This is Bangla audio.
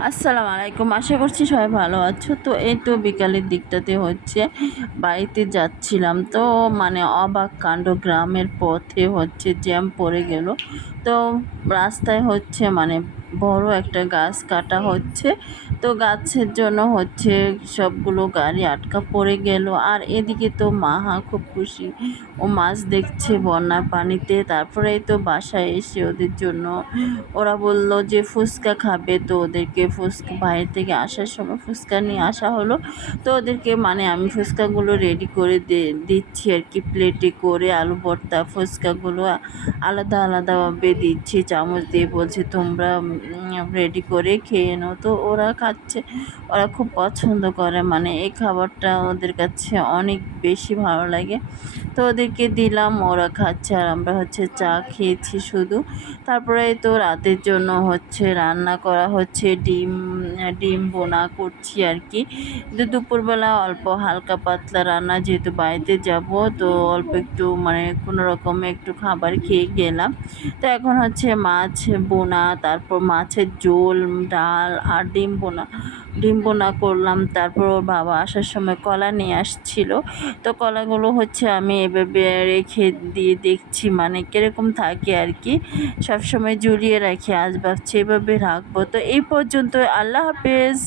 আসসালামু আলাইকুম। আশা করছি সবাই ভালো আছো। তো এই তো বিকালের দিকটাতে বাড়িতে যাচ্ছিলাম। তো মানে অবাক কাণ্ড, গ্রামের পথে জ্যাম পড়ে গেল। তো রাস্তায় মানে বড় একটা গাছ কাটা হচ্ছে। তো গাছের জন্য সবগুলো গাড়ি আটকা পড়ে গেল। আর এদিকে তো মাহা খুব খুশি, ও মাছ দেখছে বন্যার পানিতে। তারপরে এই তো বাসায় এসে ওদের জন্য ওরা বলল যে ফুচকা খাবে, তো ওদেরকে ফুচকা বাইরে থেকে আসার সময় ফুচকা নিয়ে আসা হলো। তো ওদেরকে আমি ফুচকাগুলো রেডি করে দিচ্ছি আর কি, প্লেটে করে আলু ভর্তা ফুচকাগুলো আলাদা আলাদাভাবে দিচ্ছি চামচ দিয়ে, বলছি তোমরা রেডি করে খেয়ে নাও। তো ওরা খাচ্ছে, ওরা খুব পছন্দ করে, এই খাবারটা ওদের কাছে অনেক বেশি ভালো লাগে। তো ওদেরকে দিলাম, ওরা খাচ্ছে, আর আমরা চা খেয়েছি শুধু। তারপরে তো রাতের জন্য রান্না করা ডিম ডিম বোনা করছি আর কি। কিন্তু দুপুরবেলা অল্প হালকা পাতলা রান্না, যেহেতু বাড়িতে যাব, তো অল্প একটু কোনো রকমে একটু খাবার খেয়ে গেলাম। তো এখন মাছ বোনা, তারপর মাছের ঝোল, ডাল আর ডিম বোনা করলাম। তারপর ওর বাবা আসার সময় কলা নিয়ে আসছিল। তো কলাগুলো আমি এভাবে রেখে দিয়ে দেখছি কীরকম থাকে আর কি, সবসময় ঝুলিয়ে রাখি। আজ ভাবছি এভাবে রাখবো। তো এই পর্যন্ত, আল্লাহ হাফেজ।